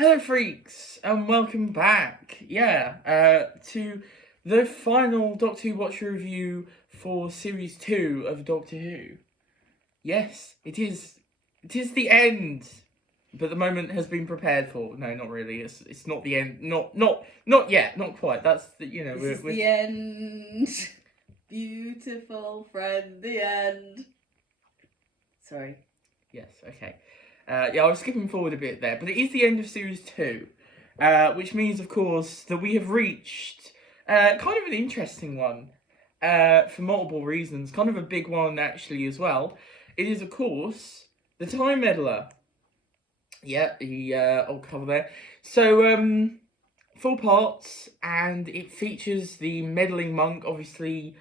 Hello, freaks, and welcome back. To the final Doctor Who Watch review for Series 2 of Doctor Who. Yes, it is. It is the end, but the moment has been prepared for. No, not really. It's not the end. Not yet. Not quite. That's the This is the end. Beautiful friend, the end. Sorry. Yes. Okay. I was skipping forward a bit there, but it is the end of Series 2, which means, of course, that we have reached kind of an interesting one for multiple reasons. Kind of a big one, actually, as well. It is, of course, the Time Meddler. Yeah, the old cover there. So, 4 parts, and it features the meddling monk, obviously,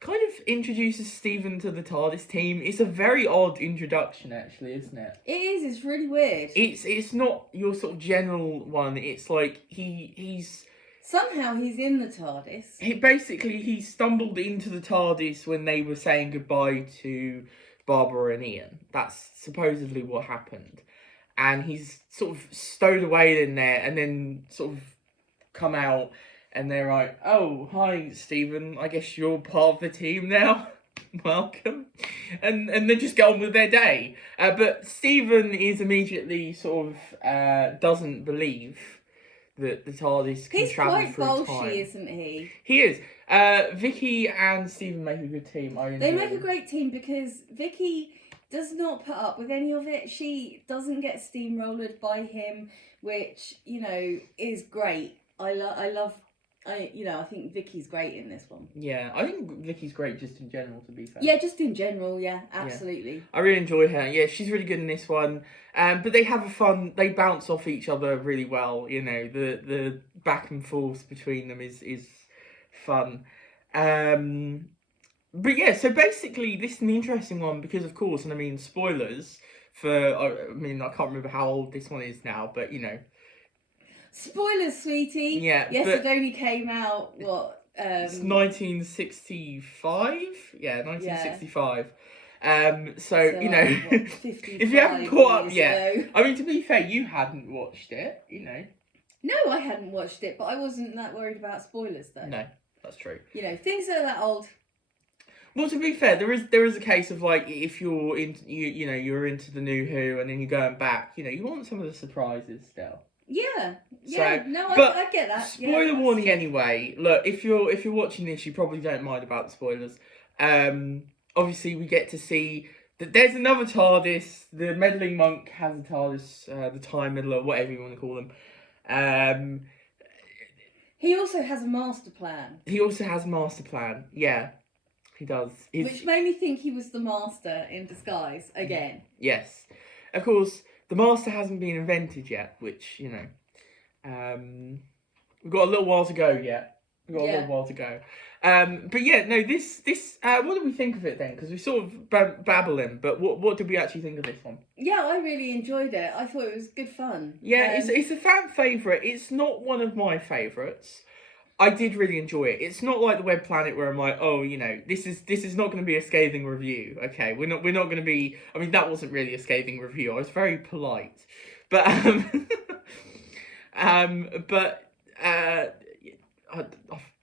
kind of introduces Stephen to the TARDIS team. It's a very odd introduction, actually, isn't it? It is. It's really weird. It's not your sort of general one. It's like he's somehow he's in the TARDIS. He stumbled into the TARDIS when they were saying goodbye to Barbara and Ian. That's supposedly what happened, and he's sort of stowed away in there, and then sort of come out. And they're like, "Oh, hi, Stephen. I guess you're part of the team now. Welcome." And they just get on with their day. But Stephen is immediately sort of doesn't believe that the TARDIS can travel through time. He's quite bolshy, isn't he? He is. Vicky and Stephen make a good team. They make a great team because Vicky does not put up with any of it. She doesn't get steamrolled by him, which, is great. I think Vicky's great in this one. Yeah, I think Vicky's great just in general, to be fair. Yeah, just in general, yeah, absolutely. Yeah. I really enjoy her. Yeah, she's really good in this one. But they have they bounce off each other really well. The back and forth between them is fun. But yeah, so basically this is an interesting one because, of course, and I mean, spoilers for, I can't remember how old this one is now, but Spoilers, sweetie. Yeah. Yes, it only came out, it's 1965? Yeah, 1965. Yeah. So if you haven't caught up yet, I mean, to be fair, you hadn't watched it, No, I hadn't watched it, but I wasn't that worried about spoilers, though. No, that's true. Things that are that old. Well, to be fair, there is a case of like if you're you're into the New Who and then you're going back, you want some of the surprises still. Yeah, I get that. Spoiler warning anyway. Look, if you're watching this, you probably don't mind about the spoilers. Obviously, we get to see that there's another TARDIS. The meddling monk has a TARDIS, the Time Meddler, whatever you want to call them. He also has a master plan. Yeah, he does. Which made me think he was the master in disguise again. Yes, of course. The master hasn't been invented yet, which, we've got a little while to go yet. But yeah, no, this what did we think of it then? Because we sort of babbling, but what did we actually think of this one? Yeah, I really enjoyed it. I thought it was good fun. Yeah, it's a fan favourite. It's not one of my favourites. I did really enjoy it. It's not like the Web Planet where I'm like, oh, this is not going to be a scathing review. Okay, we're not going to be. I mean, that wasn't really a scathing review. I was very polite, but I've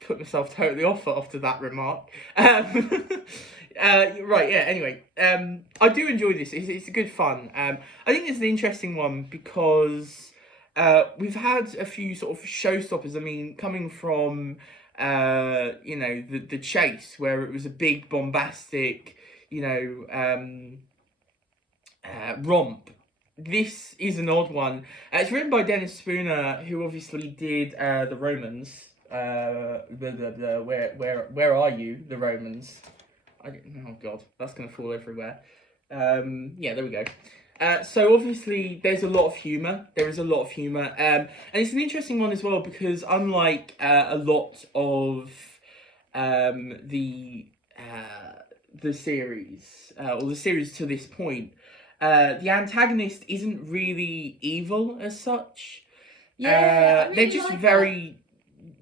put myself totally off after that remark. Right, yeah. Anyway, I do enjoy this. It's a good fun. I think it's an interesting one because. We've had a few sort of showstoppers. I mean, coming from, the Chase, where it was a big bombastic, romp. This is an odd one. It's written by Dennis Spooner, who obviously did the Romans. Where are you, the Romans? Oh God, that's gonna fall everywhere. Yeah, there we go. So obviously there's a lot of humour. There is a lot of humour, and it's an interesting one as well because unlike a lot of the series or the series to this point, the antagonist isn't really evil as such. Yeah, they're just very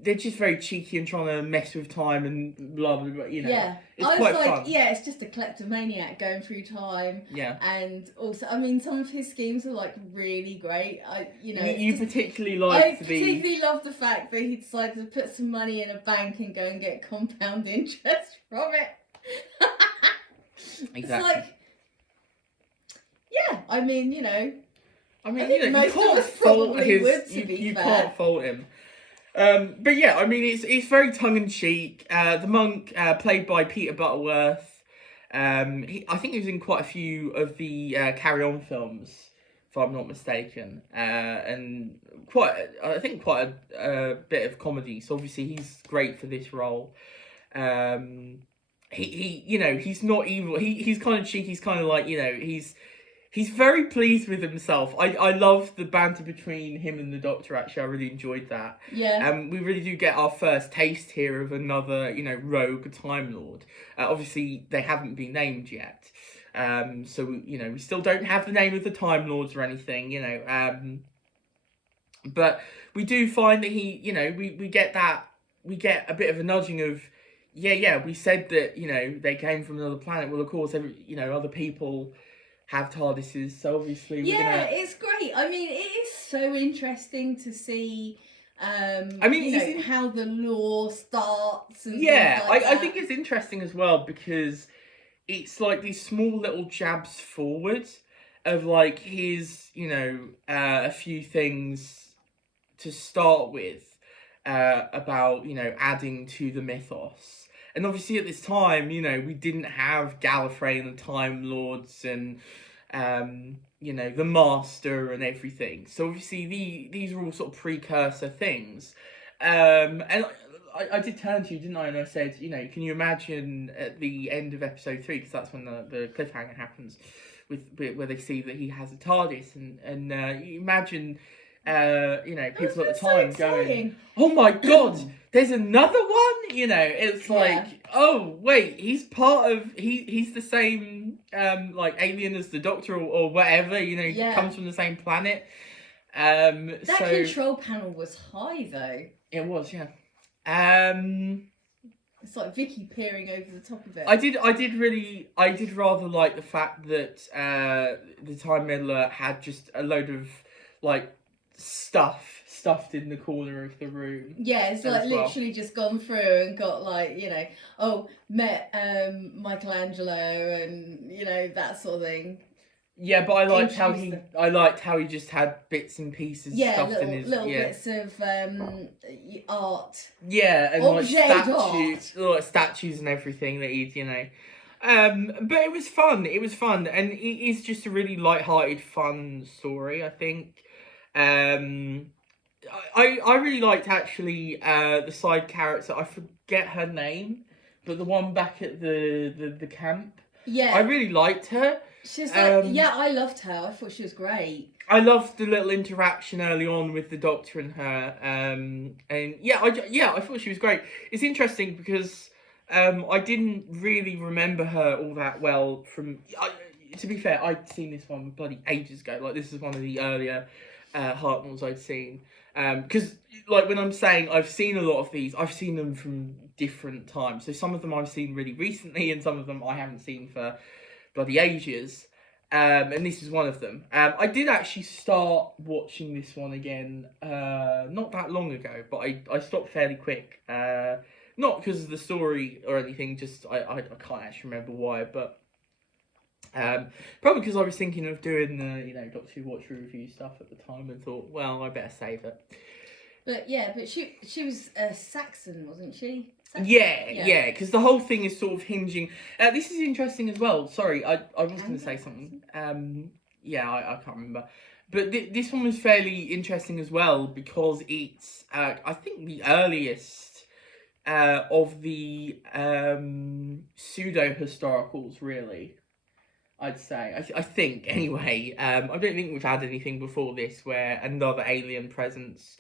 they're just very cheeky and trying to mess with time and blah blah blah. You know, Yeah, it's I was quite like, fun. yeah, it's just a kleptomaniac going through time. Yeah. And also, I mean, some of his schemes are like really great. You particularly I liked particularly love the fact that he decided to put some money in a bank and go and get compound interest from it. Exactly. It's like, yeah, I mean, you know. I mean, think you know, you most of can't us fault probably his. would, to You, be you fair. can't fault him. But yeah, I mean, it's very tongue in cheek. The monk, played by Peter Butterworth, I think he was in quite a few of the Carry On films, if I'm not mistaken, and I think quite a bit of comedy. So obviously he's great for this role. He you know, he's not evil. He's kind of cheeky. He's kind of like, you know, he's very pleased with himself. I love the banter between him and the Doctor, actually. I really enjoyed that. Yeah. We really do get our first taste here of another, you know, rogue Time Lord. Obviously, they haven't been named yet. So, you know, we still don't have the name of the Time Lords or anything, you know. But we do find that he, you know, we get a bit of a nudging of, yeah, we said that, you know, they came from another planet. Well, of course, other people have TARDISes, so obviously it's great. I mean, it is so interesting to see how the lore starts and things like that. I think it's interesting as well because it's like these small little jabs forward of like his, you know, a few things to start with about, you know, adding to the mythos. And obviously at this time, you know, we didn't have Gallifrey and the Time Lords and, you know, the Master and everything. So obviously these are all sort of precursor things. And I did turn to you, didn't I? And I said, you know, can you imagine at the end of episode 3, because that's when the cliffhanger happens, where they see that he has a TARDIS, and you imagine... you know, people at the time going, "Oh my god, there's another one!" You know, it's like, oh wait, he's he's the same like alien as the Doctor or whatever. You know, he comes from the same planet. That control panel was high though. It was, yeah. It's like Vicky peering over the top of it. I did rather like the fact that the Time Meddler had just a load of like stuffed in the corner of the room. Yeah, it's like literally just gone through and got like, you know, met Michelangelo and, you know, that sort of thing. Yeah, but I liked how he just had bits and pieces stuffed in his little bits of art. Yeah, and like statues and everything that he'd, you know. But it was fun. And it is just a really light-hearted, fun story, I think. I really liked actually the side character. I forget her name, but the one back at the camp. Yeah, I really liked her. She's like, I loved her. I thought she was great. I loved the little interaction early on with the Doctor and her. And I thought she was great. It's interesting because I didn't really remember her all that well from. To be fair, I'd seen this one bloody ages ago. Like, this is one of the earlier Hartnells I'd seen. Because, like, when I'm saying I've seen a lot of these, I've seen them from different times. So some of them I've seen really recently, and some of them I haven't seen for bloody ages. And this is one of them. I did actually start watching this one again not that long ago, but I stopped fairly quick. Not because of the story or anything, just I can't actually remember why, but probably because I was thinking of doing the, you know, Doctor Who Watch Review stuff at the time and thought, well, I better save it. But she was Saxon, wasn't she? Saxon? Yeah, because the whole thing is sort of hinging. This is interesting as well. Sorry, I was going to say something. I can't remember. But this one was fairly interesting as well because it's, I think, the earliest of the pseudo-historicals, really. I'd say. I think, anyway. I don't think we've had anything before this where another alien presence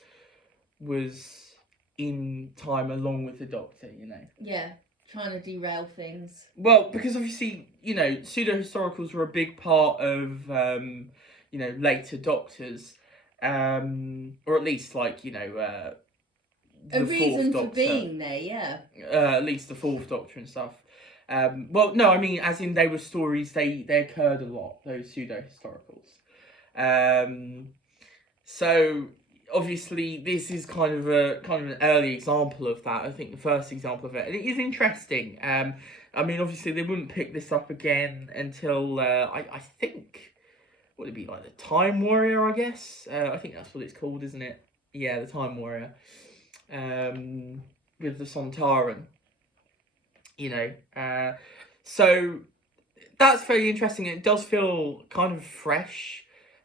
was in time along with the Doctor, you know. Yeah, trying to derail things. Well, because obviously, you know, pseudo-historicals were a big part of, you know, later Doctors. Or at least, like, you know, a reason Fourth for Doctor. being there, yeah. At least the Fourth Doctor and stuff. Well, no, I mean, as in they were stories, they occurred a lot, those pseudo-historicals. So obviously this is kind of an early example of that. I think the first example of it, and it is interesting. I mean, obviously they wouldn't pick this up again until I think, would it be like the Time Warrior? I guess I think that's what it's called, isn't it? Yeah, the Time Warrior. With the Sontaran, so that's very interesting. It does feel kind of fresh,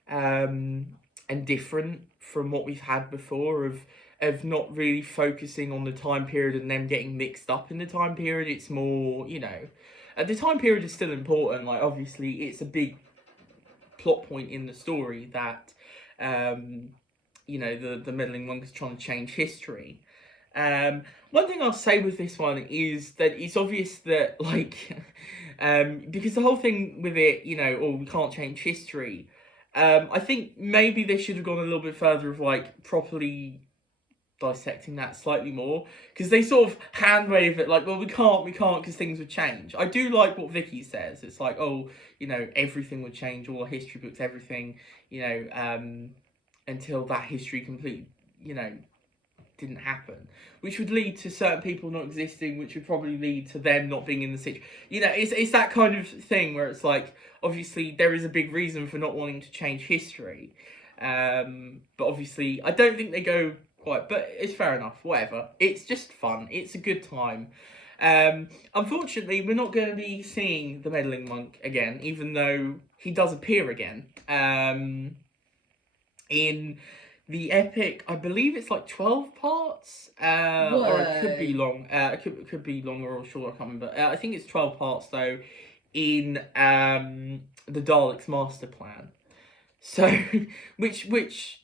and different from what we've had before of not really focusing on the time period and them getting mixed up in the time period. It's more, the time period is still important. Like, obviously, it's a big plot point in the story that, the meddling monk is trying to change history. One thing I'll say with this one is that it's obvious that, like, because the whole thing with it, we can't change history. I think maybe they should have gone a little bit further of, like, properly dissecting that slightly more, because they sort of hand wave it like, well, we can't because things would change. I do like what Vicky says. It's like, everything would change, all our history books, everything, until that history complete, didn't happen, which would lead to certain people not existing, which would probably lead to them not being in the situation. It's that kind of thing where it's like, obviously there is a big reason for not wanting to change history, but obviously I don't think they go quite, but it's fair enough, whatever. It's just fun, it's a good time. Unfortunately, we're not going to be seeing the meddling monk again, even though he does appear again, in the epic. I believe it's like 12 parts, or it could be long. It could be longer or shorter. I can't remember. I think it's 12 parts though, in the Daleks' master plan. So, which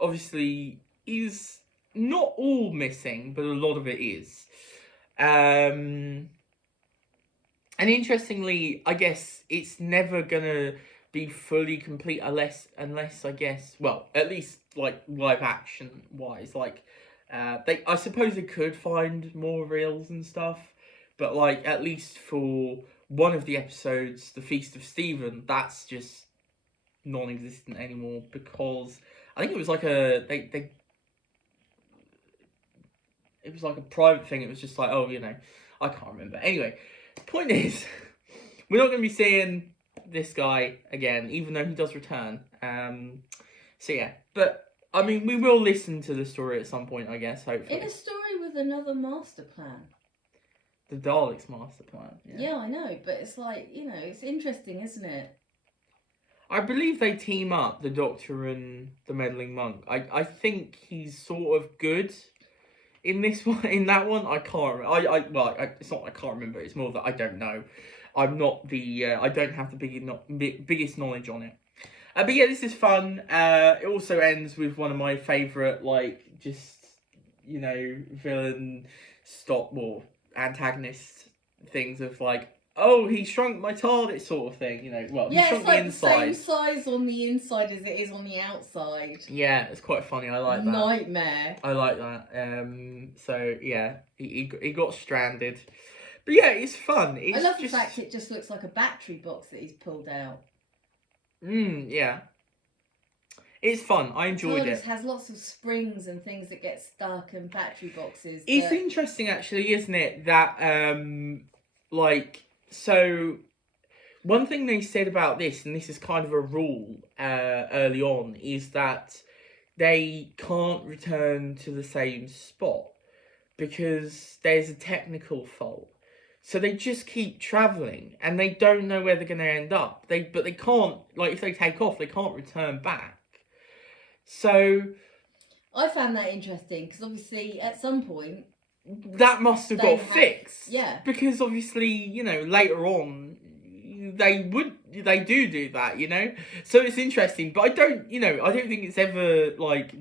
obviously is not all missing, but a lot of it is. And interestingly, I guess it's never gonna be fully complete unless I guess, well, at least like live action wise, like I suppose they could find more reels and stuff, but like at least for one of the episodes, the Feast of Stephen, that's just non-existent anymore, because I think it was like it was like a private thing. It was just like, I can't remember. Anyway, the point is, we're not going to be seeing this guy again, even though he does return. So yeah, but I mean, we will listen to the story at some point, I guess, hopefully. In a story with another master plan. The Daleks' master plan. Yeah, I know, but it's like, it's interesting, isn't it? I believe they team up, the Doctor and the meddling monk. I think he's sort of good in this one. In that one, I can't remember. It's not I can't remember. It's more that I don't know. I'm not the. I don't have the biggest knowledge on it. But yeah, this is fun. It also ends with one of my favourite, villain antagonist things of like, oh, he shrunk my TARDIS sort of thing, he shrunk the inside. It's like the same size on the inside as it is on the outside. Yeah, it's quite funny. I like that. Nightmare. I like that. So yeah, he got stranded, but yeah, it's fun. I love the fact it just looks like a battery box that he's pulled out. Yeah. It's fun. I enjoyed it. It has lots of springs and things that get stuck and battery boxes. It's interesting, actually, isn't it? That so one thing they said about this, and this is kind of a rule early on, is that they can't return to the same spot because there's a technical fault. So they just keep travelling and they don't know where they're going to end up. But they can't, if they take off, they can't return back. So I found that interesting because obviously at some point that must have got fixed. Yeah. Because obviously, later on they do that, So it's interesting, but I don't think it's ever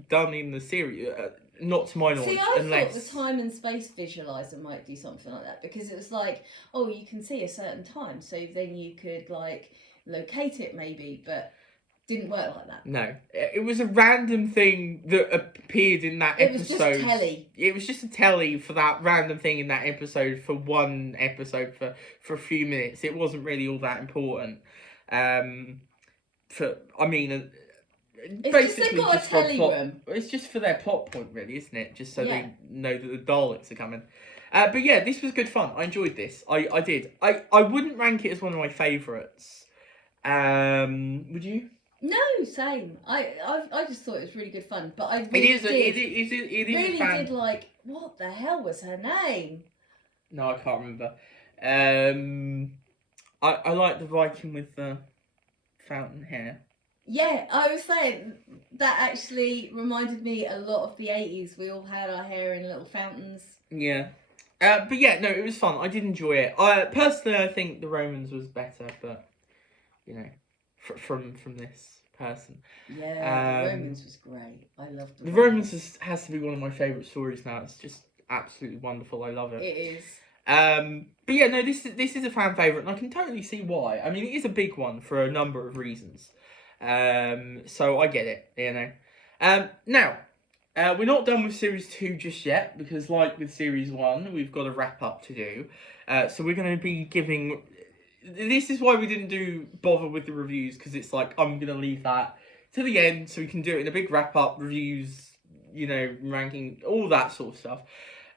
done in the series. Not to my knowledge. See, I thought the time and space visualizer might do something like that, because it was like, you can see a certain time, so then you could locate it maybe, but didn't work like that. No, it was a random thing that appeared in that It episode. was just telly. It was just a telly for that random thing in that episode for one episode for a few minutes. It wasn't really all that important. It's just they've got a telly room. It's just for their plot point, really, isn't it? Just so they know that the Daleks are coming. But yeah, this was good fun. I enjoyed this. I did. I wouldn't rank it as one of my favourites. Would you? No, same. I just thought it was really good fun, but I really It is did like, what the hell was her name? No, I can't remember. I like the Viking with the fountain hair. Yeah, I was saying that actually reminded me a lot of the 80s. We all had our hair in little fountains. Yeah. But yeah, no, it was fun. I did enjoy it. Personally, I think the Romans was better, but you know, from this person. Yeah, the Romans was great. I loved the Romans has to be one of my favourite stories now. It's just absolutely wonderful. I love it. It is. But yeah, no, this is a fan favourite, and I can totally see why. I mean, it is a big one for a number of reasons. So I get it, you know. Now, we're not done with Series 2 just yet, because like with Series 1, we've got a wrap up to do. So we're going to be giving... This is why we didn't bother with the reviews, because it's like, I'm going to leave that to the end, so we can do it in a big wrap up, reviews, you know, ranking, all that sort of stuff.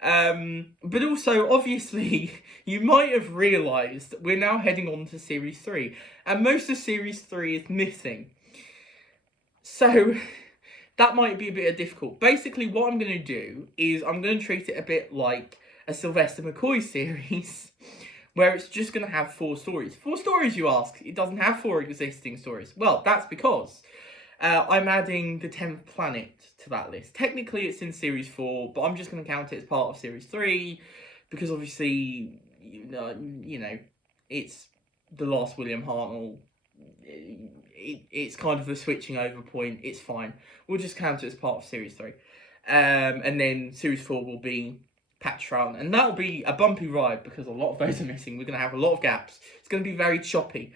But also, obviously, you might have realised that we're now heading on to Series 3, and most of Series 3 is missing. So, that might be a bit difficult. Basically, what I'm going to do is I'm going to treat it a bit like a Sylvester McCoy series, where it's just going to have 4 stories. 4 stories, you ask? It doesn't have 4 existing stories. Well, that's because I'm adding the 10th planet to that list. Technically, it's in Series 4, but I'm just going to count it as part of Series 3, because obviously, you know, it's the last William Hartnell. It's kind of the switching over point. It's fine. We'll just count it as part of Series 3. And then Series 4 will be Patch Troughton, and that'll be a bumpy ride because a lot of those are missing. We're going to have a lot of gaps. It's going to be very choppy.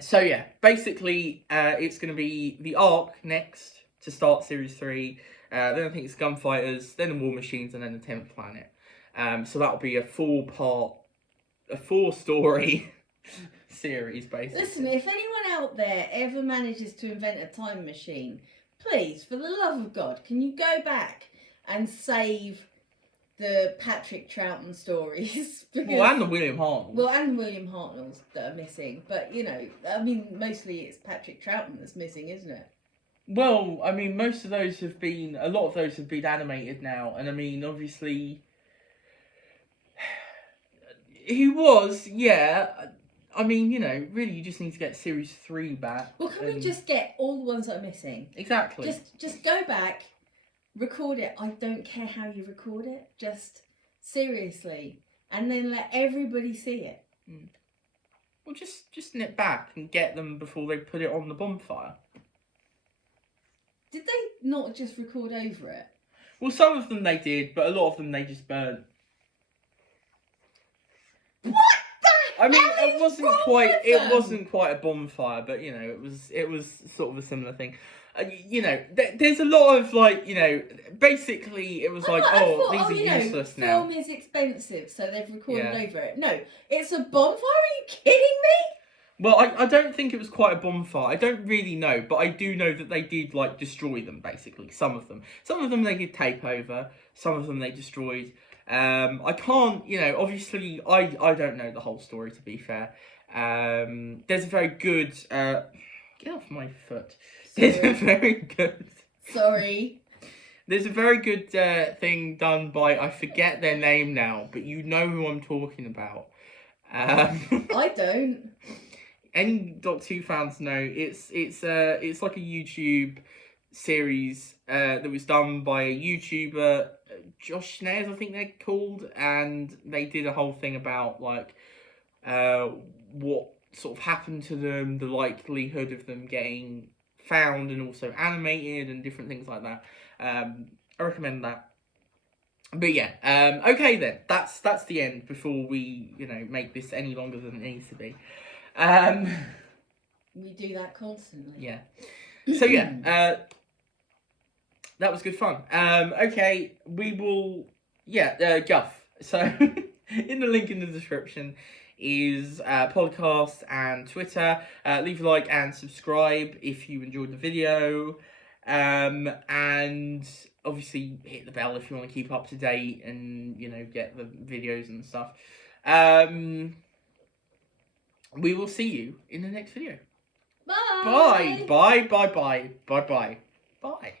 So yeah, basically, it's going to be the Ark next to start Series 3. Then I think it's Gunfighters, then the War Machines, and then the 10th Planet. So that'll be a 4-story series, basically. Listen, if anyone out there ever manages to invent a time machine, please, for the love of God, can you go back and save the Patrick Troughton stories? Because, well, and the William Hartnell. Well, and William Hartnells that are missing. But, you know, I mean, mostly it's Patrick Troughton that's missing, isn't it? Well, I mean, a lot of those have been animated now. And, I mean, obviously, he was, yeah. I mean, you know, really, you just need to get Series 3 back. Well, can we just get all the ones that are missing? Exactly. Just go back, record it. I don't care how you record it. Just seriously. And then let everybody see it. Mm. Well, just nip back and get them before they put it on the bonfire. Did they not just record over it? Well, some of them they did, but a lot of them they just burnt. What? I mean, it wasn't quite a bonfire, but you know, it was sort of a similar thing. You know, there's a lot of like, you know, basically it was these are useless now. Film is expensive, so they've recorded over it. No, it's a bonfire. Are you kidding me? Well, I don't think it was quite a bonfire. I don't really know, but I do know that they did like destroy them. Basically, some of them they did take over. Some of them they destroyed. I can't, you know, obviously, I don't know the whole story, to be fair. There's a very good, get off my foot. Sorry. There's a very good... Sorry. There's a very good thing done by, I forget their name now, but you know who I'm talking about. I don't. Any Doctor Who fans know, it's like a YouTube series that was done by a YouTuber, Josh Snares, I think they're called, and they did a whole thing about like what sort of happened to them, the likelihood of them getting found and also animated and different things like that. I recommend that. But yeah, okay then, that's the end before we, you know, make this any longer than it needs to be. We do that constantly. Yeah. So yeah, that was good fun. Okay, we will. Yeah, Guff. So in the link in the description is podcast and Twitter. Leave a like and subscribe if you enjoyed the video. And obviously hit the bell if you want to keep up to date and get the videos and stuff. We will see you in the next video. Bye. Bye. Bye. Bye. Bye. Bye. Bye. Bye.